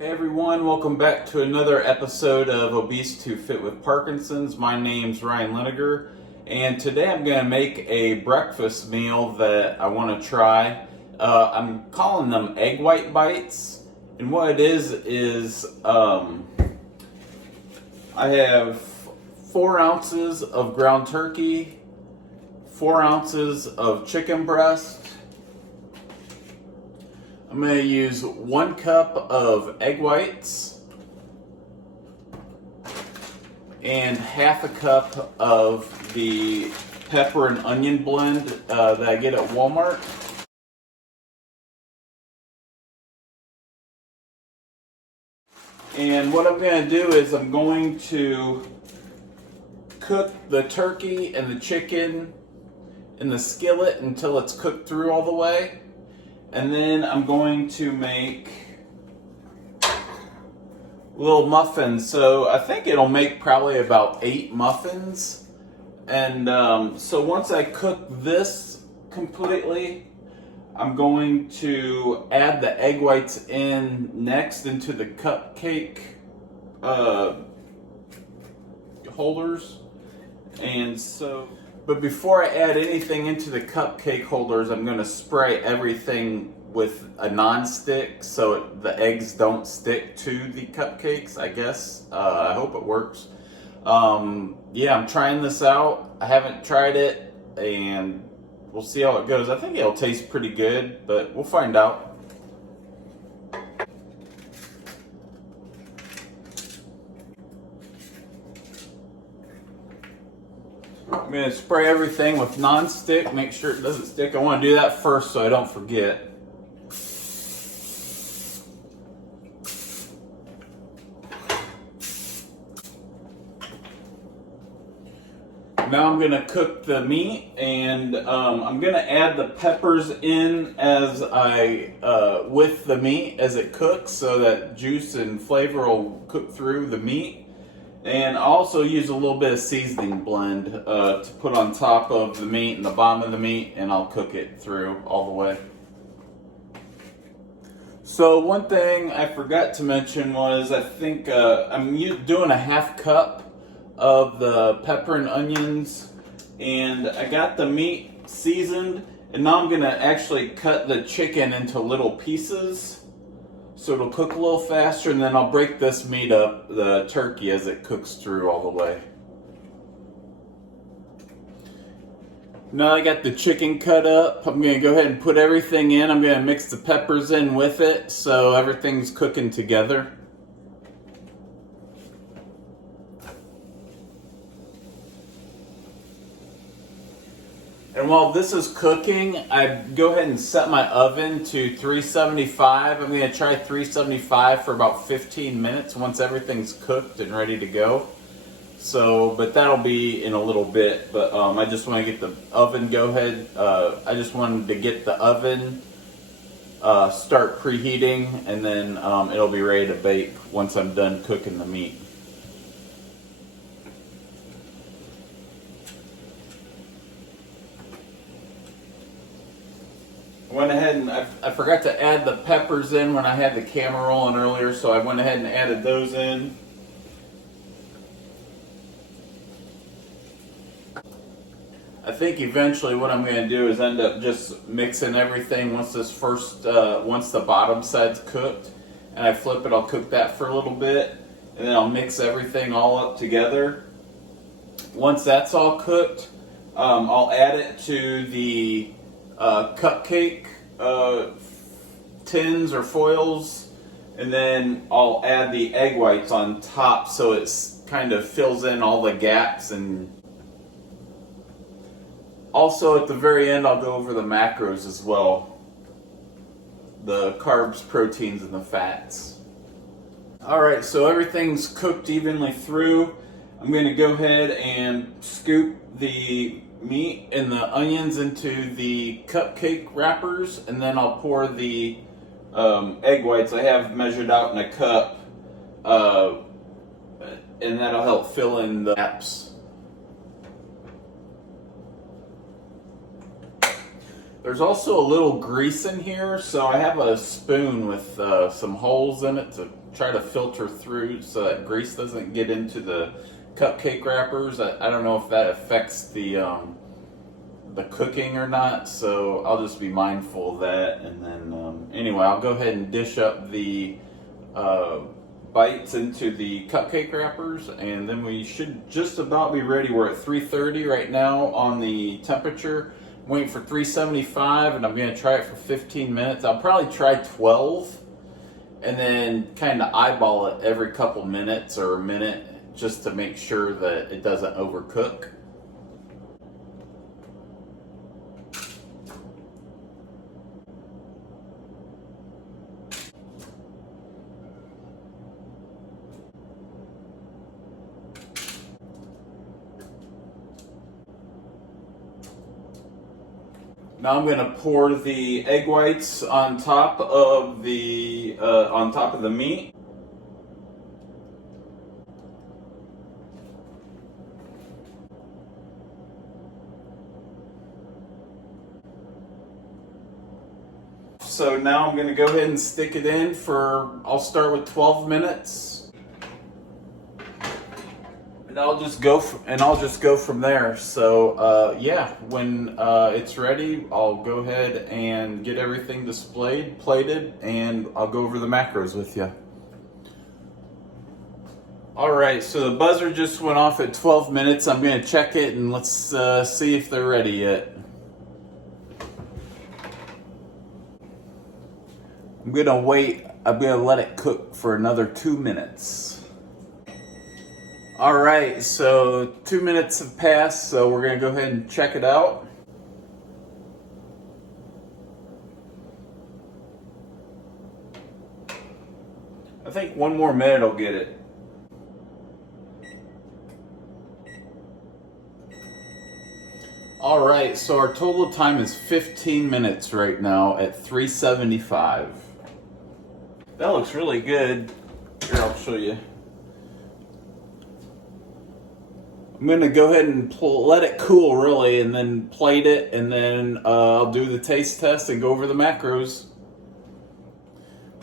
Hey everyone, welcome back to another episode of Obese to Fit with Parkinson's. My name's Ryan Linegar, and today I'm going to make a breakfast meal that I want to try. I'm calling them egg white bites, and what it is I have 4 ounces of ground turkey, 4 ounces of chicken breast. I'm going to use 1 cup of egg whites and half a cup of the pepper and onion blend that I get at Walmart. And what I'm going to do is I'm going to cook the turkey and the chicken in the skillet until it's cooked through all the way. And then I'm going to make little muffins. So I think it'll make probably about 8 muffins. And so once I cook this completely, I'm going to add the egg whites in next into the cupcake holders. And so, but before I add anything into the cupcake holders, I'm going to spray everything with a non-stick so the eggs don't stick to the cupcakes, I guess. I hope it works. Yeah, I'm trying this out. I haven't tried it, and we'll see how it goes. I think it'll taste pretty good, but we'll find out. I'm going to spray everything with non-stick, make sure it doesn't stick. I want to do that first so I don't forget. Now I'm going to cook the meat, and I'm going to add the peppers in as with the meat as it cooks so that juice and flavor will cook through the meat. And I also use a little bit of seasoning blend to put on top of the meat and the bottom of the meat, and I'll cook it through all the way. So one thing I forgot to mention was I think I'm doing a half cup of the pepper and onions, and I got the meat seasoned, and now I'm going to actually cut the chicken into little pieces so it'll cook a little faster, and then I'll break this meat up, the turkey, as it cooks through all the way. Now I got the chicken cut up, I'm going to go ahead and put everything in. I'm going to mix the peppers in with it so everything's cooking together. And while this is cooking, I go ahead and set my oven to 375. I'm going to try 375 for about 15 minutes once everything's cooked and ready to go. So, but that'll be in a little bit. But I just want to get the oven I just wanted to get the oven start preheating, and then it'll be ready to bake once I'm done cooking the meat. I went ahead and I forgot to add the peppers in when I had the camera rolling earlier, so I went ahead and added those in. I think eventually what I'm going to do is end up just mixing everything once once the bottom side's cooked, and I flip it, I'll cook that for a little bit, and then I'll mix everything all up together. Once that's all cooked, I'll add it to the cupcake tins or foils, and then I'll add the egg whites on top so it's kind of fills in all the gaps. And also at the very end I'll go over the macros as well, the carbs, proteins, and the fats. Alright, so everything's cooked evenly through. I'm going to go ahead and scoop the meat and the onions into the cupcake wrappers, and then I'll pour the egg whites I have measured out in a cup, and that'll help fill in the gaps. There's also a little grease in here, so I have a spoon with some holes in it to try to filter through so that grease doesn't get into the cupcake wrappers. I don't know if that affects the cooking or not, so I'll just be mindful of that. And then anyway, I'll go ahead and dish up the bites into the cupcake wrappers, and then we should just about be ready. We're at 330 right now on the temperature. I'm waiting for 375, and I'm going to try it for 15 minutes. I'll probably try 12 and then kind of eyeball it every couple minutes or a minute just to make sure that it doesn't overcook. Now I'm going to pour the egg whites on top of the meat. So now I'm going to go ahead and stick it in for, I'll start with 12 minutes. And I'll just go from there. So yeah, when it's ready, I'll go ahead and get everything displayed, plated, and I'll go over the macros with you. All right, so the buzzer just went off at 12 minutes. I'm going to check it and let's see if they're ready yet. I'm going to wait. I'm going to let it cook for another 2 minutes. All right, so 2 minutes have passed, so we're gonna go ahead and check it out. I think 1 more minute will get it. All right, so our total time is 15 minutes right now at 375. That looks really good. Here, I'll show you. I'm going to go ahead and let it cool really and then plate it, and then I'll do the taste test and go over the macros.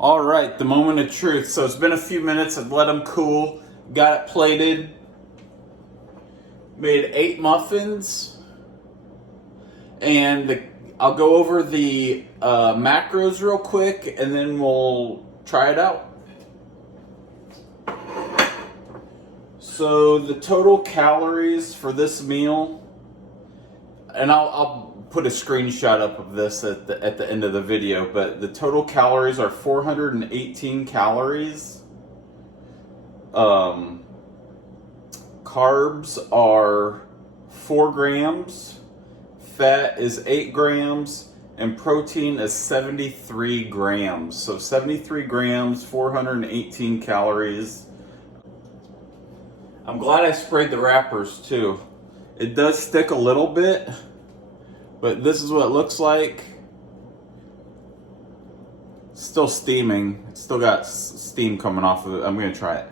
All right, the moment of truth. So it's been a few minutes. I've let them cool. Got it plated. Made 8 muffins. And I'll go over the macros real quick and then we'll try it out. So the total calories for this meal, and I'll put a screenshot up of this at the end of the video, but the total calories are 418 calories. Carbs are 4 grams, fat is 8 grams, and protein is 73 grams. So 73 grams, 418 calories. I'm glad I sprayed the wrappers too. It does stick a little bit, but this is what it looks like. It's still steaming. It's still got steam coming off of it. I'm gonna try it.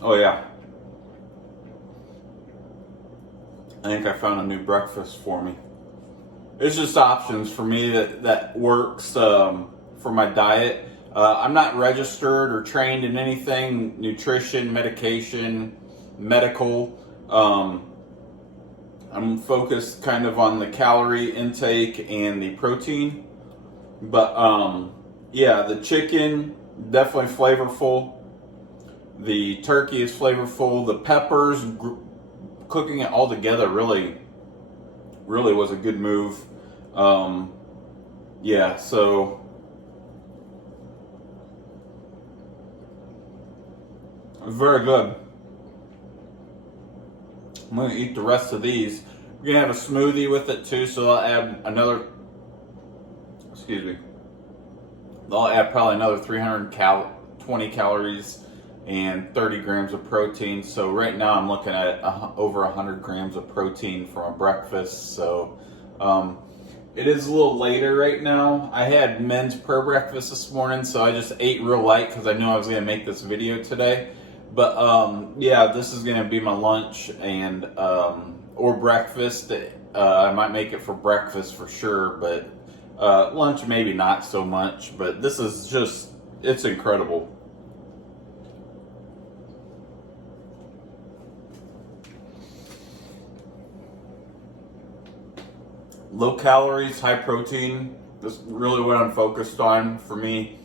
Oh yeah. I think I found a new breakfast for me. It's just options for me that works for my diet. I'm not registered or trained in anything, nutrition, medication, medical. I'm focused kind of on the calorie intake and the protein. But yeah, the chicken, definitely flavorful. The turkey is flavorful. The peppers, cooking it all together really was a good move. Yeah, so very good. I'm gonna eat the rest of these. We're gonna have a smoothie with it too, so I'll add another, I'll add probably another 320 calories and 30 grams of protein. So right now I'm looking at over 100 grams of protein from a breakfast. So it is a little later right now. I had men's prayer breakfast this morning, so I just ate real light because I knew I was going to make this video today. But yeah, this is gonna be my lunch and or breakfast. I might make it for breakfast for sure, but lunch maybe not so much. But this is just, it's incredible. Low calories, high protein. That's really what I'm focused on for me.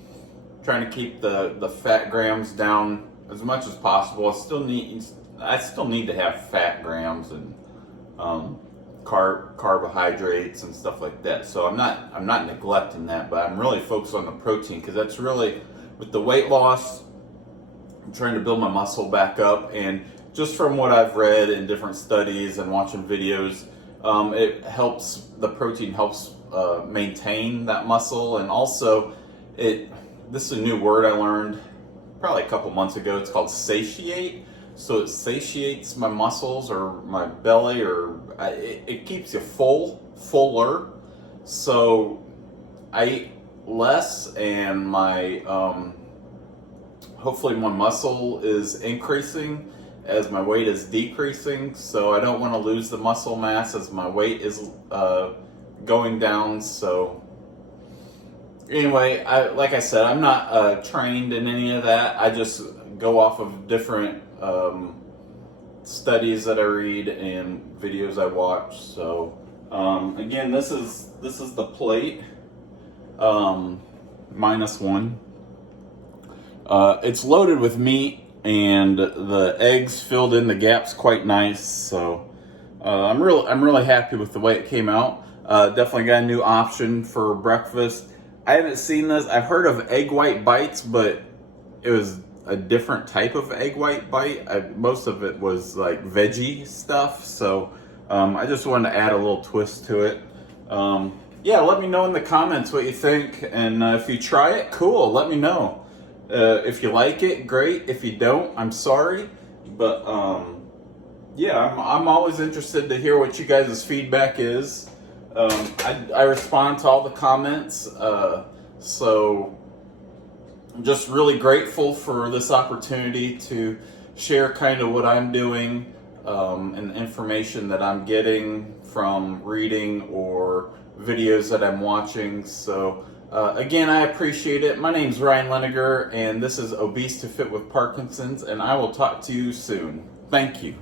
Trying to keep the fat grams down as much as possible. I still need to have fat grams and carbohydrates and stuff like that. So I'm not neglecting that, but I'm really focused on the protein because that's really, with the weight loss, I'm trying to build my muscle back up, and just from what I've read in different studies and watching videos, it helps, the protein helps maintain that muscle, and also this is a new word I learned probably a couple months ago. It's called satiate. So it satiates my muscles or my belly, or it keeps you fuller. So I eat less, and my hopefully my muscle is increasing as my weight is decreasing. So I don't want to lose the muscle mass as my weight is going down. So anyway, like I said, I'm not trained in any of that. I just go off of different studies that I read and videos I watch. So again, this is the plate, -1. It's loaded with meat, and the eggs filled in the gaps quite nice. So I'm really happy with the way it came out. Definitely got a new option for breakfast. I haven't seen this. I've heard of egg white bites, but it was a different type of egg white bite. Most of it was like veggie stuff. So I just wanted to add a little twist to it. Yeah, let me know in the comments what you think. And if you try it, cool, let me know. If you like it, great. If you don't, I'm sorry. But yeah, I'm always interested to hear what you guys' feedback is. I respond to all the comments, so I'm just really grateful for this opportunity to share kind of what I'm doing, and information that I'm getting from reading or videos that I'm watching. So again, I appreciate it. My name's Ryan Leniger, and this is Obese to Fit with Parkinson's, and I will talk to you soon. Thank you.